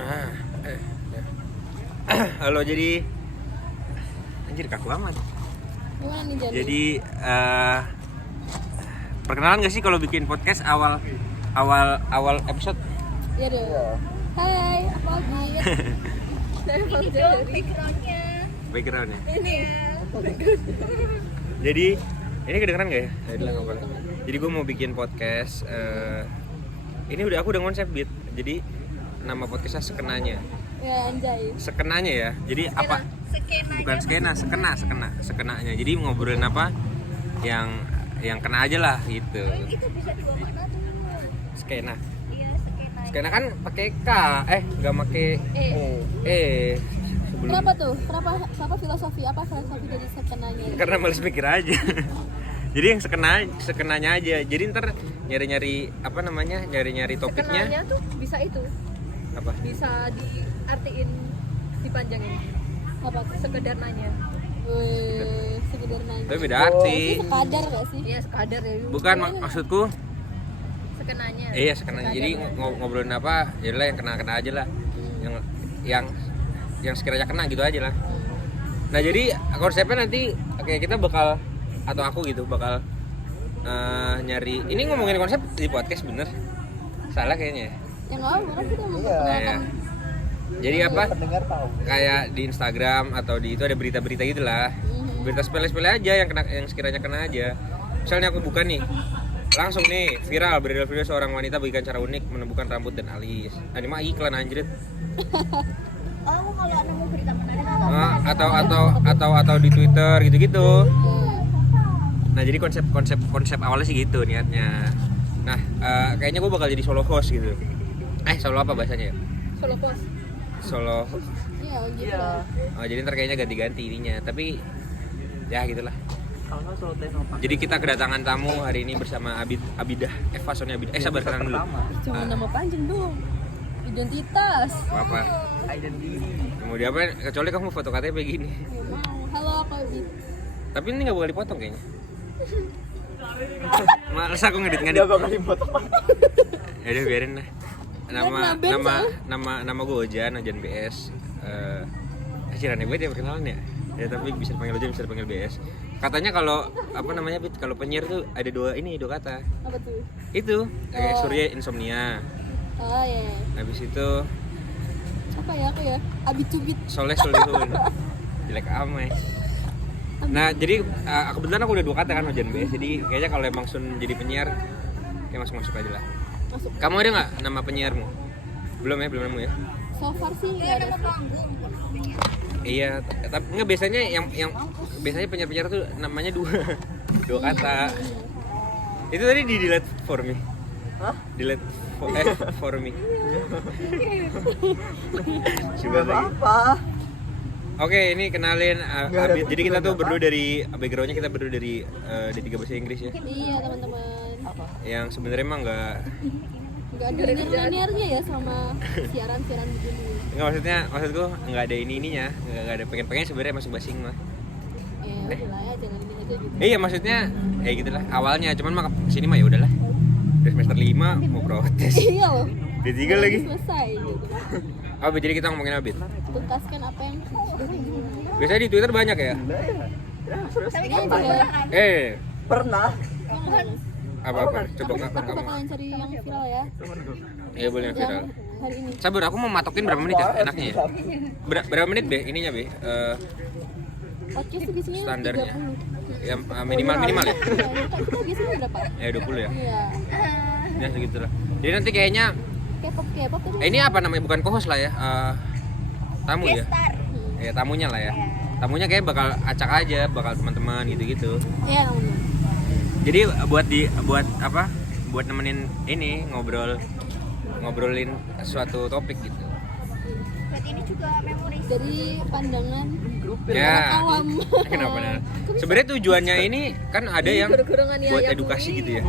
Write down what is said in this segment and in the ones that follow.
Ah, Halo, jadi anjir kaku amat. Gimana nih Jadi perkenalan gak sih kalau bikin podcast awal episode? Iya dong. Hai, aku Abi. Dari Backgroundnya. Ini ya. Jadi ini kedengeran gak ya? Jadi gue mau bikin podcast. Ini aku udah konsep beat. Jadi nama podcastnya Sekenanya. Ya anjay. Sekenanya ya. Jadi apa? Bukan skena, sekenanya. Jadi ngobrolin apa yang kena aja lah gitu. Itu bisa dibawa mana tuh? Skena. Iya, skena. Skena kan pakai K, nggak pakai sebelum. Kenapa tuh? Kenapa filosofi dari sekenanya? Karena males mikir aja. Jadi yang sekenanya aja. Jadi ntar nyari-nyari topiknya. Skenanya tuh bisa itu. Apa? Bisa diartiin, dipanjangin. Apa tuh? Sekedar nanya. Sekedar nanya. Tapi beda arti. Itu sekadar gak sih? Iya, sekadar ya. Bukan maksudku. Sekenanya. Iya sekenanya. Jadi ngobrolin apa? Jadilah yang kena aja lah. Yang sekiranya kena gitu aja lah. Nah jadi konsepnya nanti kayak kita bakal atau aku gitu bakal nyari. Ini ngomongin konsep di podcast bener? Salah kayaknya. Ya nggak apa, kan kita Iya. memperkenalkan. Jadi apa? Kayak di Instagram atau di itu ada berita-berita gitulah. Berita sepele-sepele aja yang sekiranya kena aja. Misalnya aku buka nih, langsung nih viral beredar video seorang wanita bagikan cara unik menumbuhkan rambut dan alis. Ini mah iklan anjrit. Oh, kalau nemu berita menarik Atau di Twitter gitu-gitu. Ya. Nah jadi konsep awalnya sih gitu niatnya. Nah kayaknya gue bakal jadi solo host gitu. Solo apa bahasanya ya? solo post. Solo. Iya gitu lah. Jadi ntar kayaknya ganti-ganti ininya. Tapi ya gitulah. Jadi kita kedatangan tamu hari ini bersama Abidah Eva Sonia Abidah. Sabar kenalan dulu. Cuma nama panjang dong. Identitas. Apa? Mau diapain? Kecuali kamu foto KTP gini. Ya, mau. Halo aku Abi. Tapi ini nggak boleh dipotong kayaknya. Males aku ngedit. Ya udah biarin lah. Nama gue Ojan BS. Aneh banget ya perkenalan ya. Ya tapi bisa dipanggil Ojan, bisa dipanggil BS. Katanya kalau kalau penyiar tuh ada dua kata. Apa tuh? Itu kayak Surya insomnia. Oh ya. Habis itu Apa ya aku ya? Abi Cubit. Soleh Solihun. Jelek amat. Nah jadi kebetulan aku udah dua kata kan Ojan BS. Jadi kayaknya kalau emang Sun jadi penyiar kayak masuk aja lah. Masuk. Kamu ada nggak nama penyiarmu? Belum nemu ya? So far sih nggak ada. Iya, tapi nggak biasanya yang biasanya penyiar tuh namanya dua kata. Itu tadi di delete for me. Hah? Delete for me. Coba lagi. Oke, ini kenalin Abid. Jadi kita tuh berdua dari backgroundnya kita berdua dari D3 Bahasa Inggris ya. Iya teman-teman. Yang sebenarnya emang nggak Nggak ada linearnya ya sama siaran begini. Enggak, maksudku nggak ada ininya, nggak ada pengen sebenarnya masuk basing mah. Ya udahlah ya, jangan ini aja gitu. Iya maksudnya ya gitulah awalnya, cuman mah kesini mah ya udahlah. Udah semester 5 mau protes. Iya loh. D3 lagi. Selesai gitu. Jadi kita ngomongin Abid. Tuntaskan apa yang sudah dimulai. Biasanya di Twitter banyak ya? Tapi Iya kan juga. Pernah. Apa? Coba Aku bakalan cari yang viral ya. Iya boleh yang viral. Yang hari ini. Sabar, aku mau matokin berapa menit ya enaknya ya? Berapa menit deh ininya be? Podcast tuh biasanya Standarnya. 30. Ya minimal ya? Iya, kita biasanya berapa? Ya 20 ya. Iya. Ya segitu lah. Jadi nanti kayaknya K-pop tadi. ini apa namanya, bukan co-host lah ya. Tamu ya. star. Ya tamunya lah ya. Tamunya kayak bakal acak aja, bakal teman-teman gitu-gitu. Iya, namanya. Jadi buat nemenin ini ngobrolin suatu topik gitu. Buat ini juga memori. Dari pandangan Ya. awam. Kenapa? Sebenarnya tujuannya ini kan ada yang Guru-gurungannya buat yang edukasi ini. gitu ya.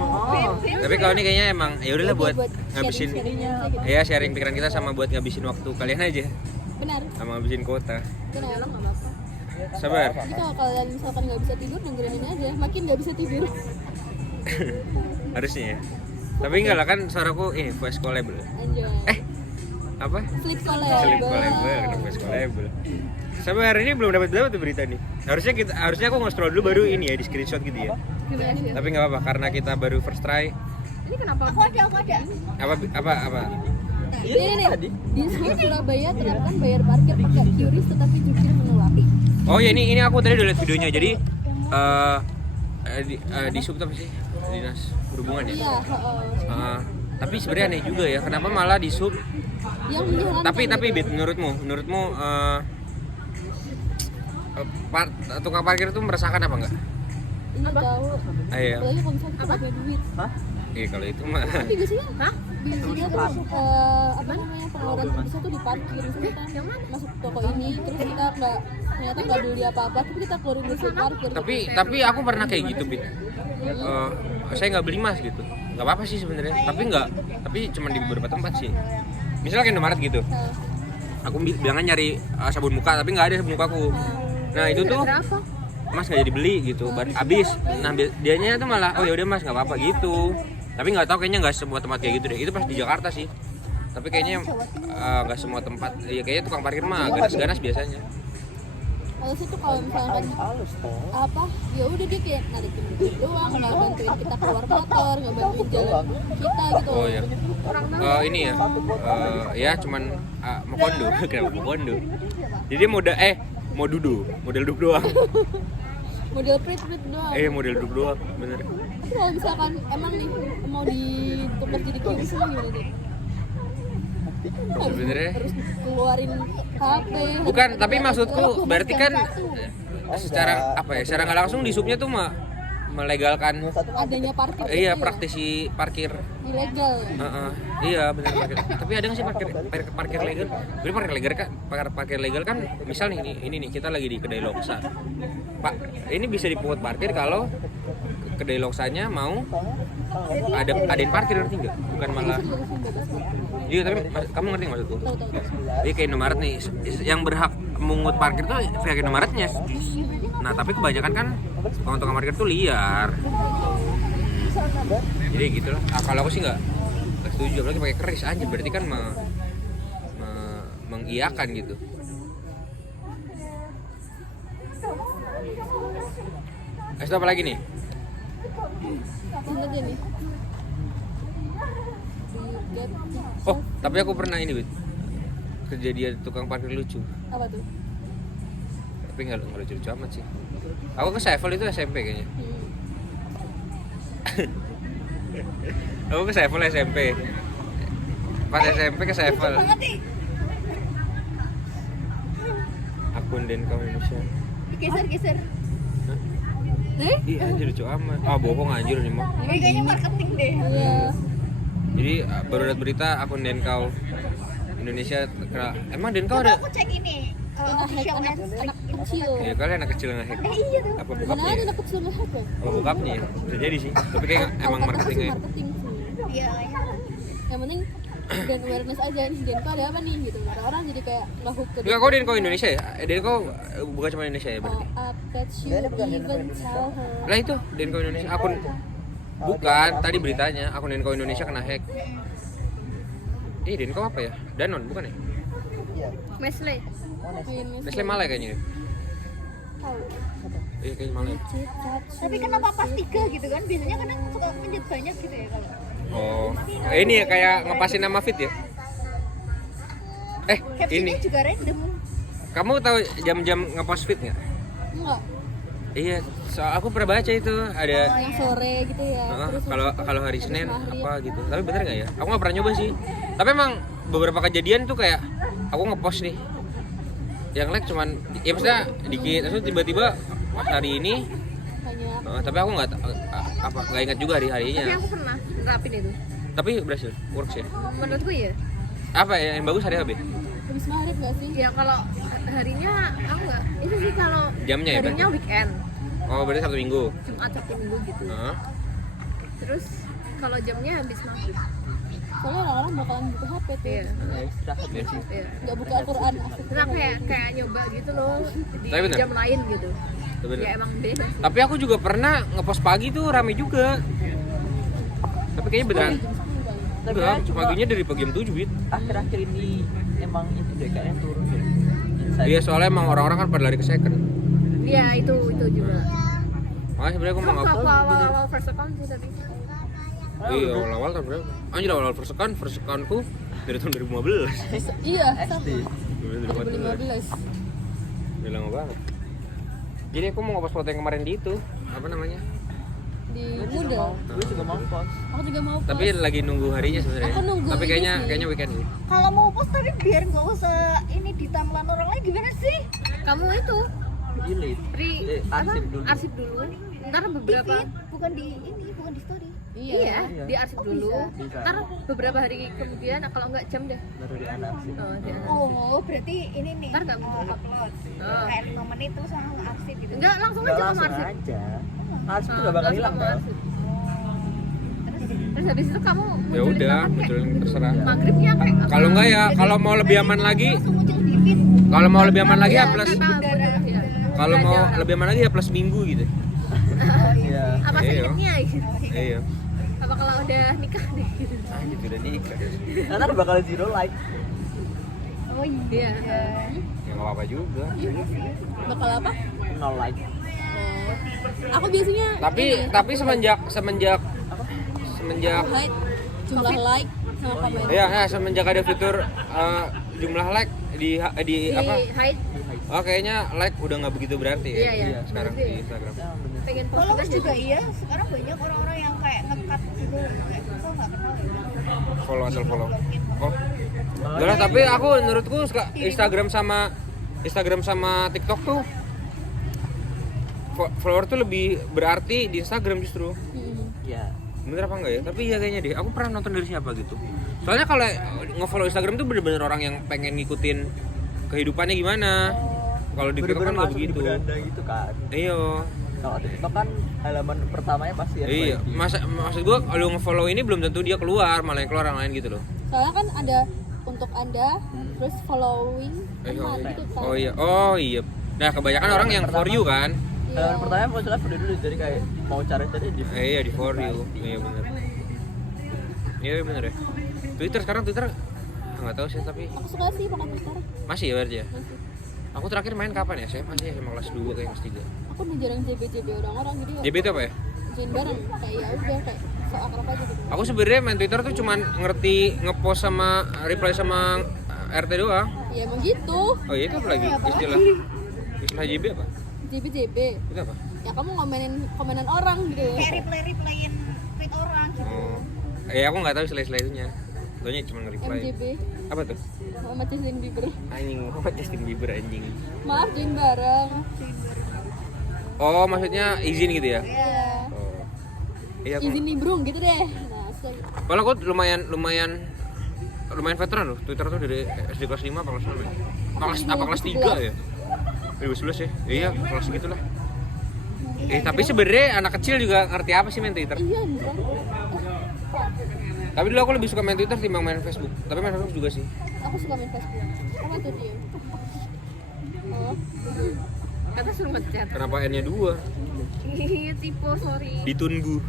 Tapi kalau ini kayaknya emang ya udahlah buat ngabisin sharing-sharing aja gitu. ya sharing pikiran kita sama buat ngabisin waktu kalian aja Benar. sama ngabisin kuota. Benar, nggak apa-apa. Sabar. Jadi kalau kalian misalkan nggak bisa tidur, dengerin ini aja. Makin nggak bisa tidur. Harusnya ya. Tapi enggak lah kan suaraku voice callable. Anjay. Apa? Slip Slip collable. collable, kenapa collable? Sampai hari ini belum dapat tuh berita nih. Harusnya aku nge-scroll dulu baru ini ya di screenshot gitu ya. Gimana sih? Tapi nggak apa-apa karena kita baru first try. Ini kenapa? Aku ada. Apa? Ini nih, di Surabaya terapkan bayar parkir pakai QRIS tetapi jukir mengulangi. Oh ya ini aku tadi udah lihat videonya. Jadi di sub apa sih? Dinas Perhubungan ya. Iya, heeh. Tapi sebenarnya aneh juga ya. Kenapa malah di sub? Yang menjalankan. Tapi gitu. Bit, menurutmu tukang parkir itu meresahkan apa enggak? Ini tahu. Iya. Apalagi kalau misalnya kita nggak punya duit. Iya kalau itu mah. Tapi biasanya, biasanya tuh apa namanya pengeluaran terbesar tuh di parkir. Misalnya kita masuk toko ini, terus kita ternyata nggak beli apa-apa, tapi kita keluarin duit buat parkir. Tapi aku pernah kayak gitu, Bit. Saya nggak beli mas gitu. Nggak apa-apa sih sebenarnya. Tapi cuma di beberapa tempat sih. Misalnya kayak Indomaret gitu. Aku bilangnya nyari sabun muka, tapi nggak ada sabun mukaku. Nah itu tuh mas nggak jadi beli gitu, habis. Nah dianya tuh malah oh ya udah mas nggak apa-apa gitu. Tapi nggak tahu kayaknya nggak semua tempat kayak gitu deh. Itu pas di Jakarta sih. Tapi kayaknya nggak semua tempat. Ya kayaknya tukang parkir mah ganas-ganas biasanya. Kalau situ kalau misalkan apa, ya udah dia kayak narikin duit doang, nggak bantuin kita keluar motor, nggak bantuin jalan kita gitu. Oh iya. Ini ya. Ya cuman mau kondo, kenapa mau kondo? Jadi mau model duduk doang. Model prit doang. Model duduk doang, bener. Tapi kalau misalkan emang nih mau ditukar jadi QRIS gimana tuh? Sebenarnya Harus keluarin HP. bukan, tapi maksudku berarti kan secara apa ya? Secara nggak langsung di subnya tuh melegalkan adanya parkir. iya praktisi parkir ilegal. Iya benar parkir. Tapi ada nggak sih parkir legal? Jadi parkir legal kan misal nih ini nih kita lagi di kedai Loksa. Pak, ini bisa dipungut parkir kalau kedai Loksanya mau adain parkir, ngerti nggak? Bukan malah. Iya tapi kamu ngerti nggak maksudku? Tahu. Jadi kayak Indomaret nih, yang berhak mengut parkir tuh pihak Indomaretnya. Nah tapi kebanyakan kan tukang parkir tuh liar. Jadi gitulah. Kalau aku sih nggak setuju, apalagi pakai keris anjir, berarti kan mengiyakan gitu. Itu apa lagi nih? Ini aja nih. Oh, tapi aku pernah ini, Bit. Kejadian tukang parkir lucu. Apa tuh? Tapi nggak lucu-lucu amat sih. Aku ke Sevel itu SMP kayaknya. Aku ke Sevel SMP. Pas SMP ke Sevel. Akun Denkau Indonesia. Geser. Iya anjir lucu amat. Bohong anjir nih mah. Ini kayaknya marketing deh. Iya. Jadi baru lihat berita akun Denkau Indonesia. Emang Denkau Coba ada? aku cek ini. Official anak kecil. Ya kali anak kecil nge-hack. Iya tuh. Apa Mana bokapnya? ada Ya? anak kecil nge-hack ya? Kalau bokapnya ya. Bisa jadi sih. Tapi kayak emang Kalau kata aku sih marketingnya. marketing sih. Iya. Yang penting dan awareness aja nih, Denkau ada apa nih gitu. Orang-orang jadi kayak nge-hook ke Enggak, kau Denkau Indonesia ya? Denkau bukan cuma Indonesia ya berarti? I bet you even tell her. Lah itu Denkau Indonesia akun bukan tadi beritanya akun Denkau Indonesia kena hack. Denkau apa ya? Danon bukan ya? Nestle. Nestle Malay kayaknya. Iya kayaknya Malay. Tapi kenapa pas 3 gitu kan? Biasanya kadang suka menjadi banyak gitu ya kalau. Oh, ini ya kayak ngepasin nama fit ya? Ini. Captionnya juga random. Kamu tahu jam-jam ngepost fit nggak? Enggak. Iya, soal aku pernah baca itu ada. Yang sore gitu ya. Terus Kalau hari Senin maghrib. apa gitu. Tapi bener nggak ya? Aku nggak pernah nyoba sih. Tapi emang beberapa kejadian tuh kayak aku ngepost nih. Yang like cuman ya maksudnya dikit. Terus tiba-tiba pas hari ini. Banyak. Tapi aku nggak ingat juga harinya. Tapi aku pernah nerapin itu. Tapi berhasil, works ya. Menurutku ya. Apa ya yang bagus hari apa? Habis maghrib nggak sih? Ya kalau harinya aku nggak. Itu sih kalau Jamnya ya harinya berarti? weekend. Oh berarti Sabtu Minggu. Jumat Sabtu Minggu gitu. Heeh. Terus kalau jamnya habis maghrib. Soalnya orang-orang bakalan buka HP tuh. Iya. Iya. Nggak buka Al-Quran. asik. Terus aku kayak nyoba gitu loh di Tapi bener? jam lain gitu. Bener. Ya emang beda sih. Tapi aku juga pernah ngepost pagi tuh rame juga. Tapi kayaknya beneran. Jam 10 paling. Tapi Enggak, cuma paginya dari pagi jam 7 Bit. akhir-akhir ini emang itu deh kayaknya turun deh. Insight. Iya, soalnya emang orang-orang kan pada lari ke second. Iya itu juga. Makanya sebenarnya aku mau Aku ngapa? awal-awal first account sih tapi. Iya, awal-awal tahun berapa? Anjir, awal-awal first account-ku dari tahun 2015. Iya, SD. sama 2015. Udah lama banget. Jadi aku mau ngepost foto yang kemarin di itu, apa namanya? Di Gue juga Muda. mau, gue juga mau post. Aku juga mau post. Tapi lagi nunggu harinya sebenarnya. Aku nunggu Tapi ini kayaknya sih. weekend sih. Kalau mau post tapi biar nggak usah ini di timeline orang lain gimana sih? Kamu itu Delete. Arsip dulu. arsip dulu. Ntar beberapa Di feed, bukan di ini, bukan di story. Iya. iya, diarsip dulu. Bisa. Ntar beberapa hari kemudian kalau enggak jam deh. Baru di arsip. Oh, di Oh, berarti ini nih. Ntar nggak muncul. upload. Oh. Kayak 5 menit tuh sama arsip gitu. Enggak, langsung Enggak aja kamu langsung arsip. aja. Arsip tuh Ah, gak bakal langsung hilang kamu kan? arsip. Terus habis itu kamu Ya munculin udah, kapan, kayak munculin terserah. maghribnya kayak apa? Kalau enggak ya, kalau mau lebih aman lagi, Langsung muncul di feed. kalau mau lebih aman lagi ya Iya, plus. apa, iya. Kalau mau lebih aman lagi ya plus minggu gitu. Iya. Apa Iya. seingetnya gitu. Iya. Apa kalau udah nikah deh gitu. Anjir, udah nikah. Ntar bakal zero like. Oh iya. Iya. Ya enggak apa-apa juga. Bakal apa? 0 like. Oh. Aku biasanya Tapi semenjak like, jumlah like sama komen. ya semenjak ada fitur jumlah like di Di apa? hide Oh, kayaknya like udah nggak begitu berarti ya. Iya, iya. Sekarang di Instagram. Ya bener. pengen Followers postingan juga iya. Sekarang banyak orang-orang yang kayak nge-cut gitu. Kayak aku nggak kenal. Follow asal follow. Oh. Oh, Enggak lah, tapi aku menurutku Instagram sama TikTok tuh follower tuh lebih berarti di Instagram justru. Ya. Bener apa enggak ya? Tapi iya kayaknya deh. Aku pernah nonton dari siapa gitu. Soalnya kalau nge-follow Instagram tuh bener-bener orang yang pengen ngikutin kehidupannya gimana. Kalau di TikTok kan nggak Bener-bener masuk di begitu. beranda gitu kan. Iya. Kalau TikTok kan halaman pertamanya pasti ya. Iya. Maksud gua kalau nge-follow ini belum tentu dia keluar, malah yang keluar orang lain gitu loh. Soalnya kan ada untuk Anda, terus following, teman gitu kan. Oh iya. Oh iya. Nah, kebanyakan orang yang for you kan. Halaman pertamanya munculnya video dulu, jadi kayak mau cari-cari di Iya di for you. Iya benar. Iya benar ya. Twitter nggak tahu sih tapi Aku suka sih pakai Twitter. masih ya berarti ya. Masih. Aku terakhir main kapan ya? Saya masih SMA kelas 2 kayak kelas 3. Aku udah jarang JB orang-orang jadi ya JB itu apa ya? join bareng kayak ya udah kayak so akrab aja gitu. Aku sebenarnya main Twitter tuh cuman ngerti ngepost sama reply sama RT doang. Ya emang gitu. Oh iya itu apa lagi? Istilah JB apa? JB. Itu apa? Ya kamu komenan orang gitu. Kayak replay-replayin tweet orang gitu. Oh. Ya aku nggak tahu istilah istilahnya. Taunya cuma nge-reply. MJB Apa tuh? sama Justin Bieber. Anjing, Muhammad Justin Bieber anjing. Maaf join bareng. Oh, maksudnya izin gitu ya? Iya. Oh. Iya aku. Izin nimbrung gitu deh. Nah, sudah. Kalau aku lumayan veteran loh. Twitter tuh dari SD kelas 5 apa kelas 6 ya? Apa kelas 3 ya? 2011 ya? Iya, kelas segitulah. Tapi sebenarnya anak kecil juga ngerti apa sih main Twitter. Iya, bisa. Tapi dulu aku lebih suka main Twitter timbang main Facebook. Tapi main Facebook juga sih. Aku suka main Facebook. Apa tuh dia? Oh, kata suruh ngechat. Kenapa N-nya 2? Iya tipe sorry. Ditunggu.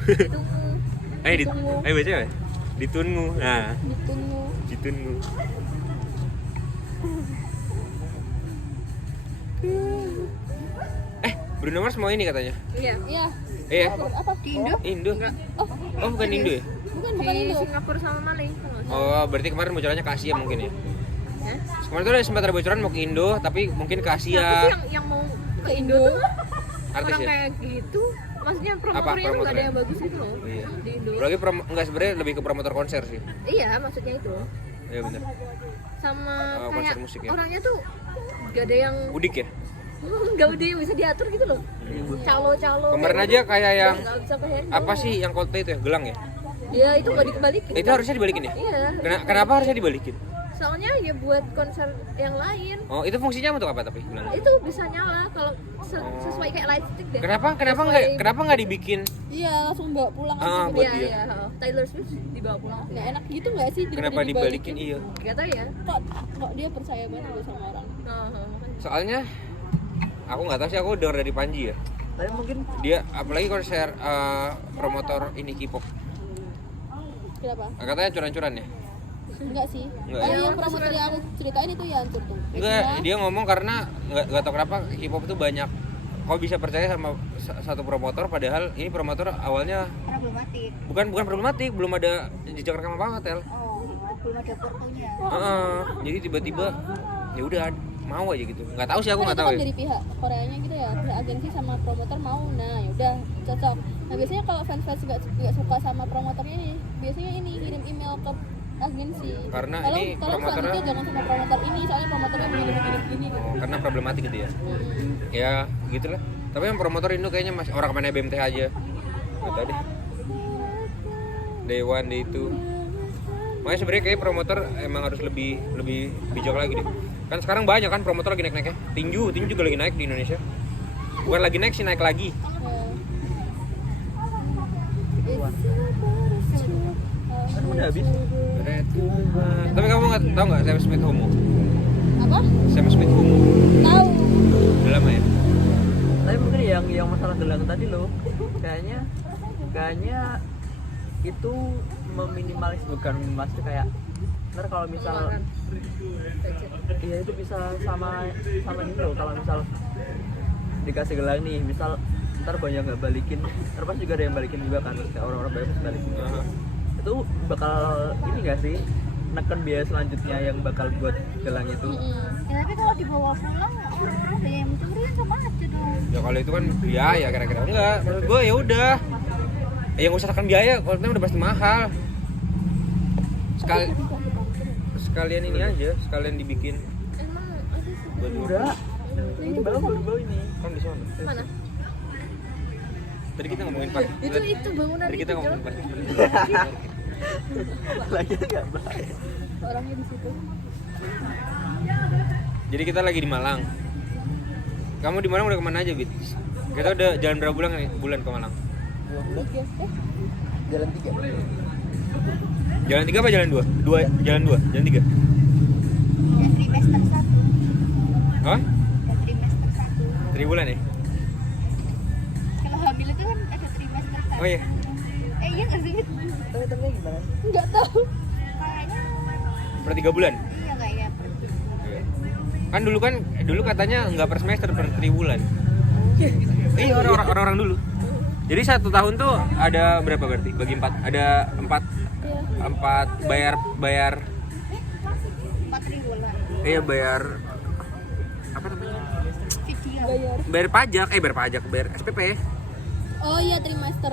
Tunggu. Ayo baca ya? Ditunggu. Nah, ditunggu. ditunggu. Bruno Mars mau ini katanya. Iya. Iya. Iya. Apa? Di Indo. Indo. Oh, Oh, bukan Indo ya? bukan Di itu. Singapura sama Malay. Oh, berarti kemarin bocorannya ke Asia mungkin ya? Ya. Kemarin tuh ada sempat ada bocoran mau ke Indo, tapi mungkin ke Siapa sih Asia. yang mau Ke Indo. Artis orang ya? kayak gitu? Maksudnya promotornya tuh nggak ada promotornya? yang bagus gitu loh Iya. di Indo. Lagi enggak sebenarnya lebih ke promotor konser sih. Iya maksudnya itu. Iya benar. Sama Oh, konser kayak musik ya? orangnya tuh gak ada yang Udik ya? nggak udah yang bisa diatur gitu loh. Calo-calo. Kemarin aja kayak yang nggak bisa ke handle. apa sih yang Coldplay itu ya? Gelang ya? Ya itu nggak dikembalikin. Itu harusnya dibalikin ya? Iya. Kenapa harusnya dibalikin? Soalnya ya buat konser yang lain Oh, itu fungsinya untuk apa tapi? Gelang? itu bisa nyala kalau sesuai kayak lightstick deh. Kenapa nggak dibikin? Iya, langsung bawa pulang Ah, aja. buat Iya dia. iya. Taylor Swift dibawa pulang. Nggak enak gitu nggak sih? daripada Kenapa dibalikin? Iya. Gak tau ya. Kok dia percaya banget gitu sama orang? Makanya. Soalnya aku nggak tahu sih, aku denger dari Panji ya. Tapi mungkin Dia apalagi konser promotor ini K-pop. Kenapa? Katanya curan-curan ya? Enggak sih. Enggak Oh, ya? yang promotor yang aku ceritain itu ya hancur tuh. Enggak, dia ngomong karena nggak tahu kenapa hip hop itu banyak. Kau bisa percaya sama satu promotor padahal ini promotor awalnya Problematik. bukan problematik, belum ada jejak rekam apa Tel. Oh, belum ada portonya. Jadi tiba-tiba ya udah mau aja gitu. Nggak tahu sih aku Kan nggak itu tahu kan ya. dari pihak Koreanya gitu ya, pihak agensi sama promotor mau, nah yaudah cocok. Nah biasanya kalau fans nggak suka sama promotornya nih, biasanya ini kirim email ke agensi. Karena Tolong- ini tolong promotornya- selanjutnya jangan sama promotor ini, soalnya promotornya begini gitu. Oh, karena problematik gitu ya. Ya gitulah. Tapi yang promotor Indo kayaknya masih orang kemana BMTH aja. Nggak tahu deh. Day one, day two. Makanya sebenarnya kayak promotor emang harus lebih bijak lagi deh. Kan sekarang banyak kan promotor lagi naik-naiknya. Tinju juga lagi naik di Indonesia. Bukan lagi naik sih, naik lagi. Kan udah habis. Tapi kamu tahu nggak Sam Smith homo? Apa? Sam Smith homo. Tahu. Udah lama ya? Tapi mungkin yang masalah gelang tadi loh, kayaknya itu bukan meminimalis itu kayak ntar kalau misal iya itu bisa sama ini loh, kalau misal dikasih gelang nih, misal ntar banyak nggak balikin, ntar pasti juga ada yang balikin juga kan, kayak orang-orang banyak pasti balikin. Itu bakal ini nggak sih neken biaya selanjutnya yang bakal buat gelang itu. Ya, tapi kalau dibawa pulang orang-orang ada yang mencuri kan sama aja dong. Ya kalau itu kan biaya kira-kira enggak. Menurut gue ya udah. Yang usah tekan biaya, kalau udah pasti mahal. Sekalian ini aja, sekalian dibikin. Emang ada sih. Buat Enggak, ini bawa ini. kan di sana. Mana? Tadi kita ngomongin pas. Itu bangunan Tadi kita itu, ngomongin Jo. pas. Lagi nggak baik. Orangnya di situ. Jadi kita lagi di Malang. Kamu di Malang udah kemana aja, Bit? Kita udah jalan berapa bulan ke Malang? Jalan 3. Jalan 3 apa jalan 2? Jalan 2, jalan 3. Ya trimester 1. Hah? Ya trimester 1. 3 bulan ya? Kalau hamil itu kan ada trimester 1. Oh iya. Iya nggak sih? Tapi gimana? Enggak tahu. Kayaknya Per 3 bulan. iya kayak. Kan dulu katanya nggak per semester, per 3 bulan. Iya, orang-orang dulu. Jadi 1 tahun tuh ada berapa berarti? Bagi 4. Ada 4 bayar 4 triwulan. iya bayar apa namanya? Video. Bayar. Bayar pajak, bayar SPP. Oh iya trimester.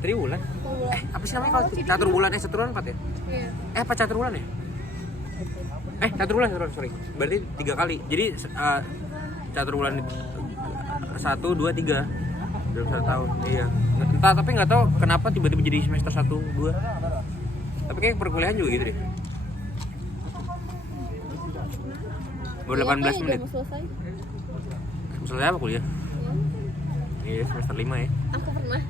Triwulan. Bulan. Apa sih namanya kalau catur bulan? 1 bulan 4 ya? Iya. Apa catur bulan ya? Catur bulan, sorry. Berarti 3 kali. Jadi catur bulan 1, 2, 3 dalam 1 tahun. Iya. Entah, tapi nggak tahu kenapa tiba-tiba jadi semester 1, 2. Tapi kayak perkuliahan juga gitu deh. Baru 18 menit. Udah mau selesai. Selesai apa kuliah? Iya, semester 5 ya. Aku pernah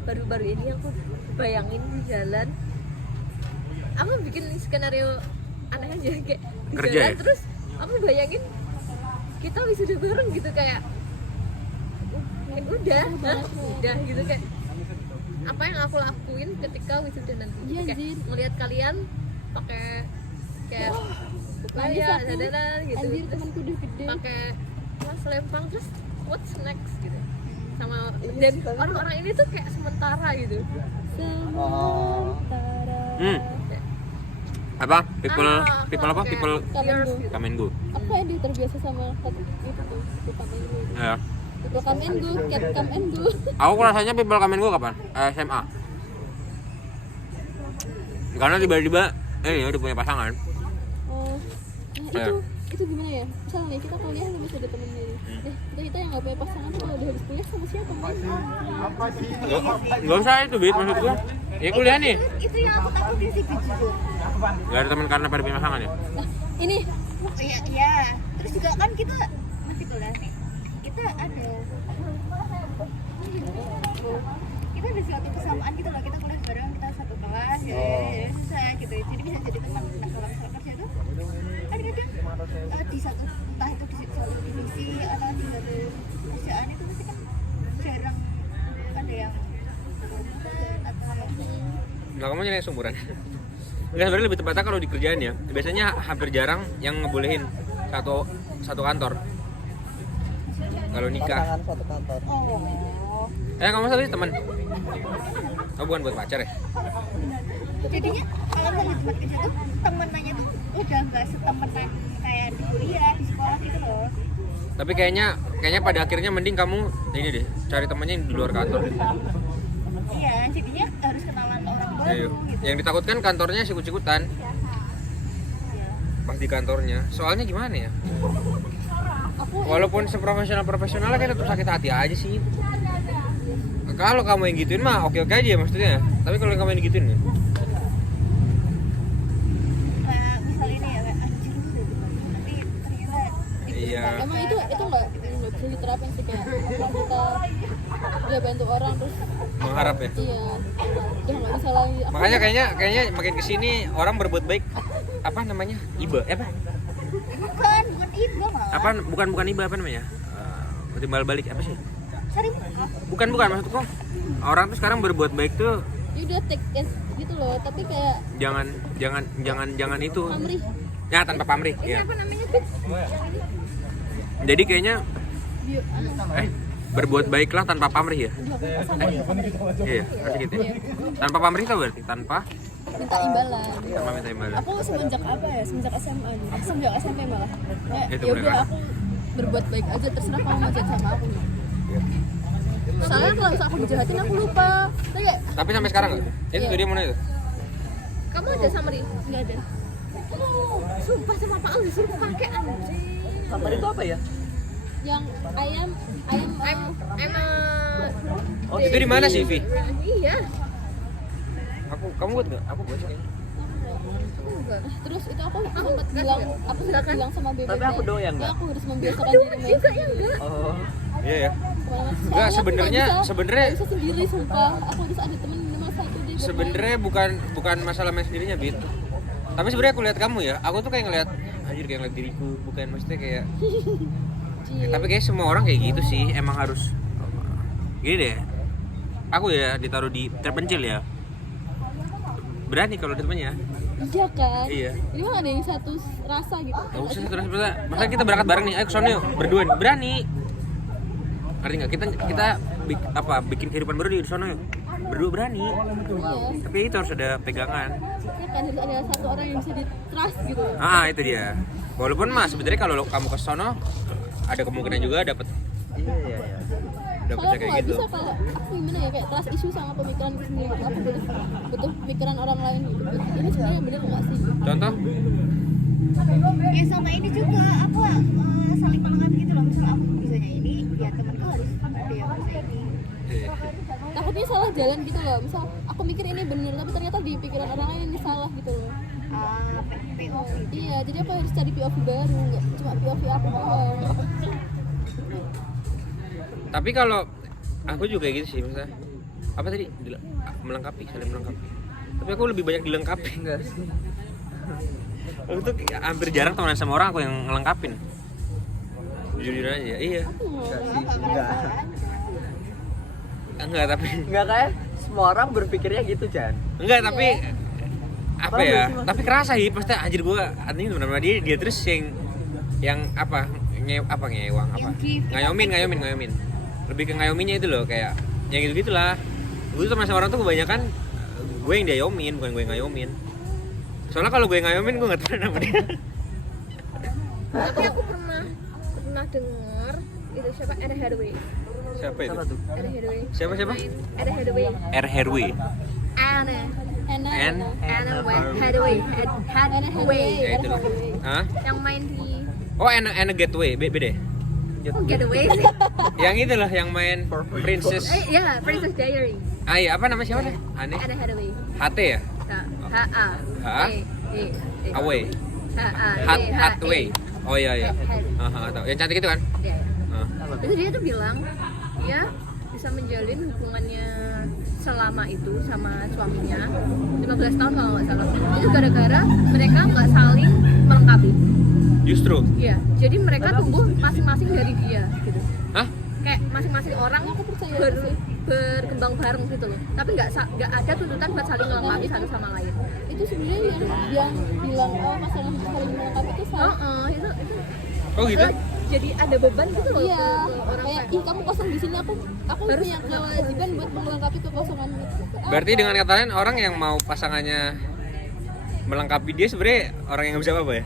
baru-baru ini aku bayangin di jalan. Aku bikin skenario aneh aja kayak di Kerja jalan, ya? terus aku bayangin kita wisuda bareng gitu kayak udah gitu kayak apa yang aku lakuin ketika wisuda nanti. Iya, Kayak anjir. ngelihat kalian pakai kayak Anjir, ya aku- dadanan gitu. Anjir Terus temanku udah gede. pakai selempang, terus what's next gitu sama dan orang-orang ini tuh kayak sementara gitu. Sementara. Apa? People Ah, apa? kayak People Kamengo. Kamengo. Aku kayak dia terbiasa sama kata itu tuh, itu Kamengo. Ya. People come and go, cat come and go. Aku rasanya people Kamengo kapan? SMA. Karena tiba-tiba udah punya pasangan. Oh, nah Iya. itu gimana ya? Misalnya nih, kita kuliah nih bisa ada temen nih. Kita yang nggak punya pasangan tuh kalau udah habis kuliah sama siapa? Gak usah itu, Bit, maksud gua. Ya kuliah nih. Itu yang aku takutin sih jujur. Gak ada teman karena pada punya pasangan ya? Nah, ini Iya. Terus juga kan kita masih kuliah nih. Kita ada suatu kesamaan gitu loh, kita kuliah bareng, kita satu kelas ya susah gitu, jadi bisa jadi teman. Nah kalau misalnya kerja tuh kan kadang di satu, entah itu di satu divisi atau di satu kerjaan itu pasti kan jarang ada yang teman atau Nah, kamu nyari sumuran. Enggak, sebenarnya lebih tepatnya kalau di kerjaan ya. Biasanya hampir jarang yang ngebolehin satu kantor. Kalau nikah. Pasangan satu kantor. Kamu satu teman. Oh, bukan buat pacar ya? Jadinya kalau misalnya di tempat kerja tuh temenannya tuh udah nggak setemenan kayak di kuliah, di sekolah gitu loh. Tapi kayaknya pada akhirnya mending kamu ini deh, cari temannya yang di luar kantor deh. Iya, jadinya harus kenalan orang baru Iya. gitu. Yang ditakutkan kantornya sikut-sikutan. Pas di kantornya. Soalnya gimana ya? Walaupun seprofesional-profesionalnya kan tetap sakit hati aja sih. Kalau kamu yang gituin mah oke-oke aja maksudnya. Tapi kalau kamu yang gituin ya. Kayak misal ini ya, kayak anjir nanti ternyata Iya. Emang itu nggak bisa diterapin sih kayak kita dia bantu orang terus Mengharap ya. iya udah nggak bisa lagi. Makanya kayaknya makin kesini orang berbuat baik apa namanya? Iba. Apa? bukan iba malah. Apa bukan iba apa namanya? Timbal balik apa sih? Sering Bukan maksudku. Orang tuh sekarang berbuat baik tuh Ya udah take it gitu loh tapi kayak jangan itu. pamrih. Ya tanpa pamrih. Ini Ya. apa namanya tuh? Jadi kayaknya Bio, berbuat baiklah tanpa pamrih ya. Iya, Iya. harus gitu ya. Tanpa pamrih itu berarti tanpa Minta imbalan. minta imbalan. Aku semenjak apa ya? Semenjak SMA nih. Aku semenjak SMP malah. Itu Ya bener udah kan? aku berbuat baik aja terserah kamu mau jahat sama aku. Soalnya kalau misalnya aku dijahatin aku lupa. Tapi kayak Tapi sampai sekarang nggak? Itu Iya. dia mana itu? Kamu ada summary? nggak ada. Sumpah sama Pak Al disuruh pakai anjing. Sabar itu apa ya? Yang ayam Emang Oh, Itu di mana sih, Vi? Iya. Kamu buat nggak? Aku buat sih. Enggak. terus itu aku sempat bilang bilang sama bebek Tapi aku doang yang ya nggak. aku harus membiasakan diri Juga yang enggak. Oh, Iya ya. Enggak, sebenarnya bisa sendiri sumpah. Aku harus ada temen minimal satu deh. buat Sebenarnya bukan masalah main sendirinya, Bit. Tapi sebenarnya aku lihat kamu ya, aku tuh kayak ngeliat anjir kayak ngeliat diriku, bukan maksudnya kayak main. tapi kayak semua orang kayak gitu sih, emang harus gini deh. Aku ya ditaruh di terpencil ya. Berani kalau ada temennya. Iya kan? Iya. Ini mah ada yang satu rasa gitu. Enggak usah terus masa kita berangkat bareng nih, ayo ke sono yuk, berdua nih. Berani. Ngerti nggak? Kita bikin kehidupan baru di sono yuk. Berdua berani. Iya. Tapi itu harus ada pegangan. Ya kan harus ada satu orang yang bisa di trust gitu. Itu dia. Walaupun mas sebenarnya kalau kamu ke sono ada kemungkinan juga dapat iya. dapetnya Kalau aku kayak nggak gitu. bisa kalau aku gimana ya kayak trust issue sama pemikiran sendiri. Aku butuh pemikiran orang lain gitu. Ini sebenarnya bener nggak sih? Contoh? ya sama ini juga apa saling melengkapi gitu loh. Misal aku bisanya ini, ya temanku harus ada yang bisa ini. Takutnya salah jalan gitu loh. Misal aku mikir ini bener tapi ternyata di pikiran orang lain ini salah gitu loh. POV. Iya, jadi aku harus cari POV baru, nggak cuma POV aku doang. Tapi kalau aku juga kayak gitu sih, misalnya apa tadi melengkapi, saling melengkapi. Tapi aku lebih banyak dilengkapi. Enggak sih. Aku tuh hampir jarang temenan sama orang aku yang ngelengkapin. Jujur aja, iya. Enggak sih. Enggak. Enggak tapi Enggak kayak semua orang berpikirnya gitu, Jan. enggak tapi apa Paham ya? gak sih, Mas? Tapi kerasa sih, pasti anjir gua anjing benar-benar dia terus yang apa ngewang apa? Ngayomin. Lebih ke ngayominnya itu loh kayak yang gitu-gitulah. Gue tuh sama orang tuh kebanyakan gue yang diayomin, bukan gue yang ngayomin. Soalnya kalau gue yang ngayomin gue nggak tahu nama dia. Tapi aku pernah dengar itu siapa? Anne Hathaway. Siapa itu? Siapa tuh? Anne Hathaway. Siapa? Anne Hathaway. R. Herwi. Anne Enak. Hathaway. Hathaway. Ya itu loh. Hah? Yang main di Oh, Anne Gateway, beda. Oh, Getaway sih. Yang itu loh, yang main Princess. Iya, Princess Diary. Iya, apa nama siapa deh? Anne. Anne Hathaway. HT ya? Away. Hathaway. Oh iya. Tahu. Yang cantik itu kan? Iya. Ah. Itu dia tuh bilang dia bisa menjalin hubungannya selama itu sama suaminya 15 tahun kalau nggak salah. Itu gara-gara mereka nggak saling melengkapi. Justru. Iya, jadi mereka tumbuh masing-masing dari dia gitu. Hah? Kayak masing-masing orang Aku percaya sih. berkembang bareng gitu loh. Tapi nggak ada tuntutan buat saling melengkapi satu sama lain. Itu sebenarnya yang bilang pasangan saling melengkapi itu salah. Itu Oh gitu? jadi ada beban gitu loh Iya, ke orang kayak ih kamu kosong di sini, aku Harus punya kewajiban buat melengkapi kekosonganmu. Berarti dengan kata lain orang yang mau pasangannya melengkapi dia sebenarnya orang yang nggak bisa apa-apa ya?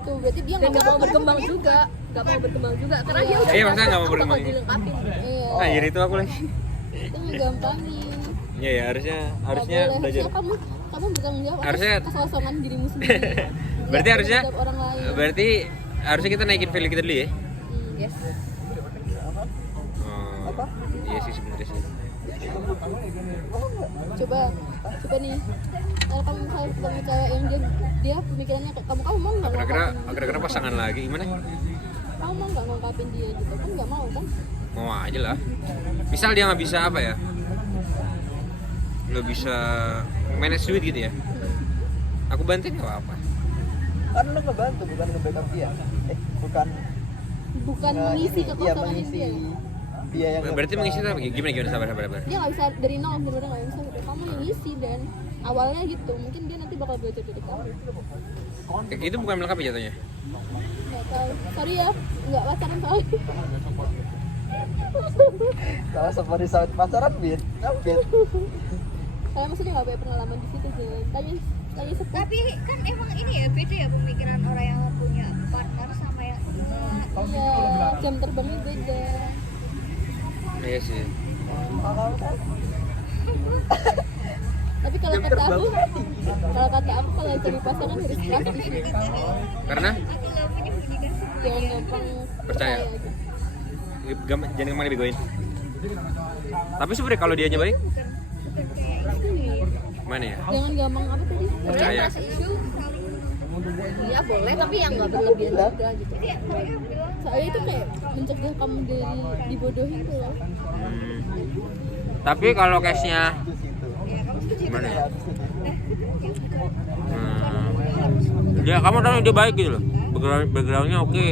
Tuh berarti dia dan nggak mau berkembang juga, karena dia udah Iya, maksudnya nggak mau merasa berkembang. bakal dilengkapin. Iya, Nah, jadi itu aku lagi. itu ngegampangin. Iya ya, harusnya Nggak boleh. belajar. Harusnya kamu bertanggung jawab atas Harusnya- kekosongan dirimu sendiri. Berarti Nggak harusnya tanggung jawab orang lain. berarti harusnya kita naikin value kita dulu ya. Yes. Oh, iya sih sebenarnya sih. Coba nih, kalau kamu misalnya ketemu cewek yang dia pemikirannya kayak kamu mau nggak Kira-kira pasangan lagi gimana? kamu mau nggak ngungkapin dia gitu kan, nggak mau kan? Mau aja lah. Misal dia nggak bisa apa ya? Nggak bisa manage duit gitu ya? Aku bantuin nggak apa-apa. Kan lu ngebantu, bukan nge-backup dia. Bukan mengisi iya, kekosongan mengisi dia. dia yang Berarti mengisi itu apa? Gimana? Sabar. Dia nggak bisa dari nol, bener-bener nggak bisa gitu. Kamu yang ngisi dan awalnya gitu, mungkin dia nanti bakal belajar dari kamu. Itu bukan melengkapi jatuhnya. Nggak tahu, sorry ya, nggak pacaran soalnya. kalau seperti saat pacaran Bin. Saya maksudnya nggak punya pengalaman di situ sih. Tanya sepuh. Tapi kan emang ini ya beda ya pemikiran orang yang punya partner sama yang Iya, jam terbangnya beda. Iya sih. Tapi kalau kata aku kalau cari pasangan harus pasti Karena aku nggak punya pendidikan jangan gampang Percaya. aja. jangan gampang dibegoin. Tapi sebenarnya kalau dia nyobain, bukan kayak itu mana ya? Jangan gampang apa tadi? Percaya. trust issue saling Ya boleh, tapi yang nggak berlebihan juga gitu. jadi ya mereka bilang Soalnya itu kayak mencegah kamu dari dibodohi itu loh. Tapi kalau case-nya ya kamu setuju gimana ya? ya Ya kamu tahu dia baik gitu loh. Background-nya oke.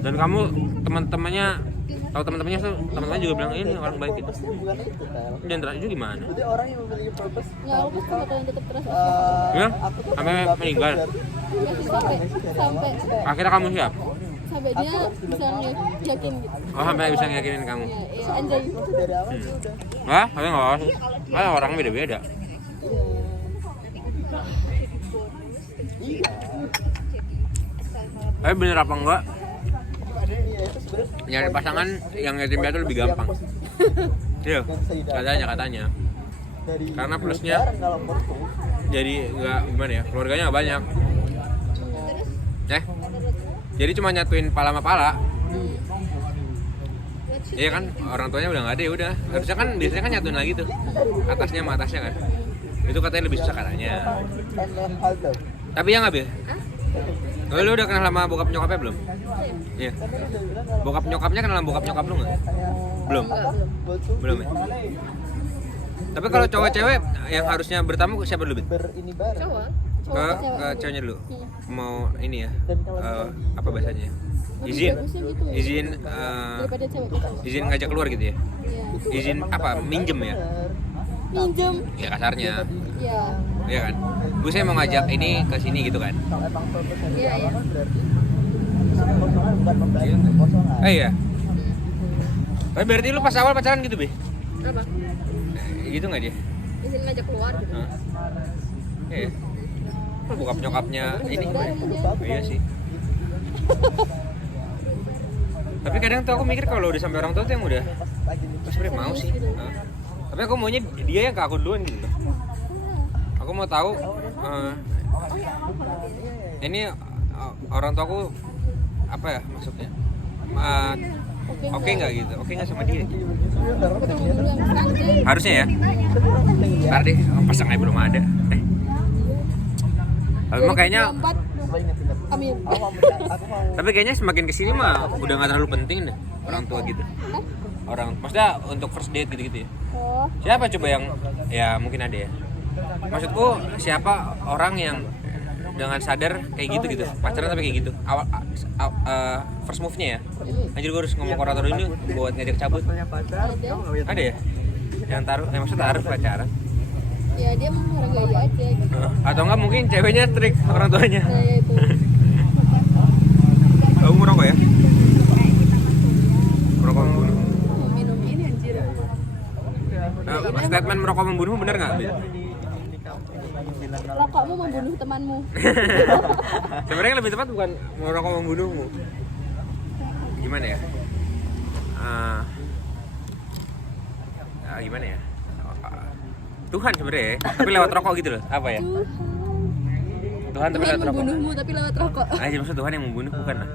Dan kamu teman-temannya teman-temannya juga bilang ini orang baik gitu. Bukan itu, Tel. Dan terakhir gimana? Jadi orang yang memiliki purpose Nggak, aku pasti bakalan tetap terus. Ya? aku tuh Sampai meninggal. Akhirnya kamu siap? Sampai dia bisa yakin gitu. Oh, sampai bisa ngeyakinin kamu. Ya, anjay. dari awal sih udah. Hah? Tapi nggak apa-apa sih. Karena orang beda-beda. Tapi bener apa enggak? Iya, itu sebenarnya Nyari pasangan yang yatim piatu lebih gampang. Iya, katanya. dari Karena plusnya jarang kalau menurutku. jadi nggak gimana ya, keluarganya nggak banyak. Jadi cuma nyatuin pala sama pala. Iya kan, orang tuanya udah nggak ada ya udah. Harusnya kan biasanya kan nyatuin lagi tuh, atasnya sama atasnya kan. Itu katanya lebih susah katanya. Halter. Tapi ya nggak Bil? Lu udah kenal sama bokap nyokapnya belum? Iya. Bokap nyokapnya kenal sama bokap nyokap lu nggak? Belum. Belum ya. Tapi kalau cowok cewek yang harusnya bertamu siapa dulu, Bit? Ini bareng. Cowok. Ke ceweknya dulu. Mau ini ya. Apa bahasanya? Izin. Bagusnya gitu ya. Izin Daripada cewek. izin ngajak keluar gitu ya. Iya. Izin apa? Minjem ya. Minjem. Ya kasarnya. Iya. Iya kan? Gue saya mau ngajak ini ke sini gitu kan. Kalau emang purpose dari Iya, iya. pasangan berarti kekosongan bukan membantu kekosongan. Iya. Tapi berarti lu pas awal pacaran gitu, Be? Apa? Gitu nggak dia? Izin ngajak keluar gitu. Hah? Iya. Bokap nyokapnya ini. Oh, iya sih. Tapi kadang tuh aku mikir kalau udah sampai orang tua tuh yang udah sebenarnya mau sih. Hah? Tapi aku maunya dia yang ke aku duluan gitu loh. Aku mau tahu ini orang tua aku apa ya maksudnya? Oke nggak gitu? Oke nggak sama dia? Ketemu dulu yang selanjutnya. Harusnya ya. Ntar deh, pasangnya belum ada. Tapi mah kayaknya, 2024, amin. tapi kayaknya semakin kesini mah udah nggak terlalu penting deh orang tua gitu. Orang, maksudnya untuk first date gitu-gitu ya. Oh, Siapa coba yang, ya mungkin ada ya. Maksudku siapa orang yang dengan sadar kayak gitu pacaran tapi kayak gitu first move-nya ya anjir gue harus ngomong ke orang tua dulu buat ngajak cabut. Punya pacar, kamu nggak punya Ada ya yang maksudnya taruh pacaran Ya dia menghargai aja gitu. atau enggak mungkin ceweknya trik orang tuanya. Nah ya itu. Kamu merokok ya? Merokok membunuh. Minum ini anjir. Statement merokok membunuh bener nggak? Rokokmu membunuh temanmu. Sebenarnya lebih tepat bukan merokok membunuhmu. Gimana ya? Gimana ya? Tuhan sebenarnya, tapi lewat rokok gitu loh. Apa ya? Tuhan tapi Tuhan lewat rokok. membunuhmu tapi lewat rokok. Maksud Tuhan yang membunuh bukan lah.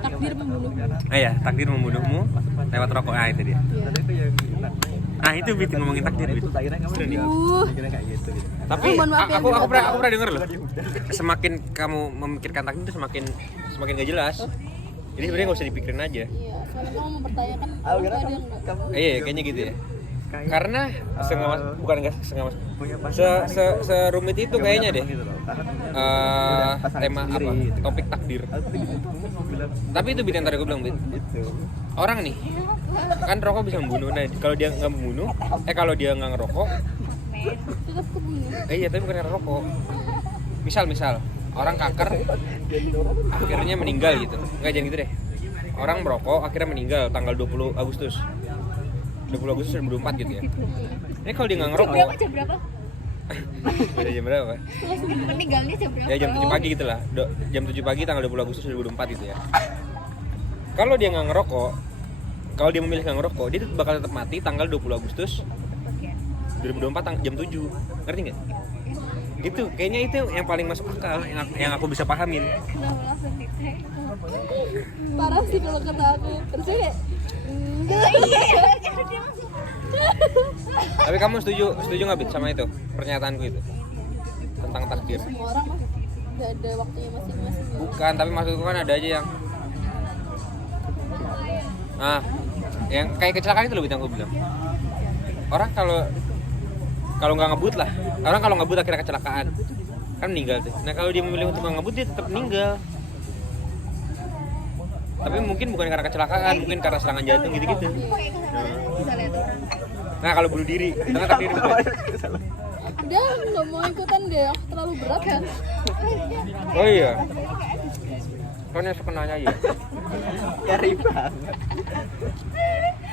Takdir membunuhmu. Ya, takdir membunuhmu lewat rokok. Ah itu dia. Iya. Itu yang Itu Bit ngomongin takdir Bit. akhirnya kamu akhirnya kayak gitu. Tapi Oh, mohon maaf ya, aku mohon pernah denger loh. Semakin kamu memikirkan takdir itu semakin gak jelas. Jadi sebenarnya nggak usah dipikirin aja. Iya, soalnya kamu mempertanyakan Aku kira ada yang enggak. kamu Iya, kayaknya gitu ya. kayak Karena bukan enggak punya serumit itu kayaknya deh. gitu loh. Karena pasangan Tema sendiri apa? gitu. Topik takdir. Aku bilang Tapi itu Bit yang tadi gue bilang Bit. gitu. Orang nih kan rokok bisa membunuh. Nah, kalau dia nggak membunuh, kalau dia nggak ngerokok, Tetap kebunuh. iya tapi bukan karena rokok. Misal orang kanker akhirnya meninggal gitu. Enggak jangan gitu deh. Orang merokok akhirnya meninggal tanggal 20 Agustus 2024 gitu ya. Ini kalau dia nggak ngerokok, Jam berapa? beda jam berapa? Meninggalnya jam berapa? Ya jam 7 pagi gitu lah. Jam 7 pagi tanggal 20 Agustus 2024 gitu ya. Kalau dia nggak ngerokok, kalau dia memilih nggak ngerokok, dia bakal tetap mati tanggal 20 Agustus 2024 jam 7. Ngerti nggak? Gitu, kayaknya itu yang paling masuk akal, yang aku bisa pahamin. Parah sih kalau kata aku. Terusnya kayak Tapi kamu setuju nggak Bit sama itu pernyataanku itu tentang takdir? semua orang mah nggak ada waktunya masing-masing. Bukan, tapi maksudku kan ada aja yang yang kayak kecelakaan itu loh Bit yang aku bilang. Orang kalau nggak ngebut lah, orang kalau ngebut akhirnya kecelakaan kan meninggal tuh. Nah kalau dia memilih untuk nggak ngebut dia tetap meninggal. Tapi mungkin bukan karena kecelakaan, mungkin karena serangan jantung gitu-gitu. Bisa lihat orang. Nah kalau bunuh diri, itu kan takdir bukan? Dia nggak mau ikutan deh, terlalu berat kan. Oh iya. Kan yang sekenanya aja. Ngeri banget.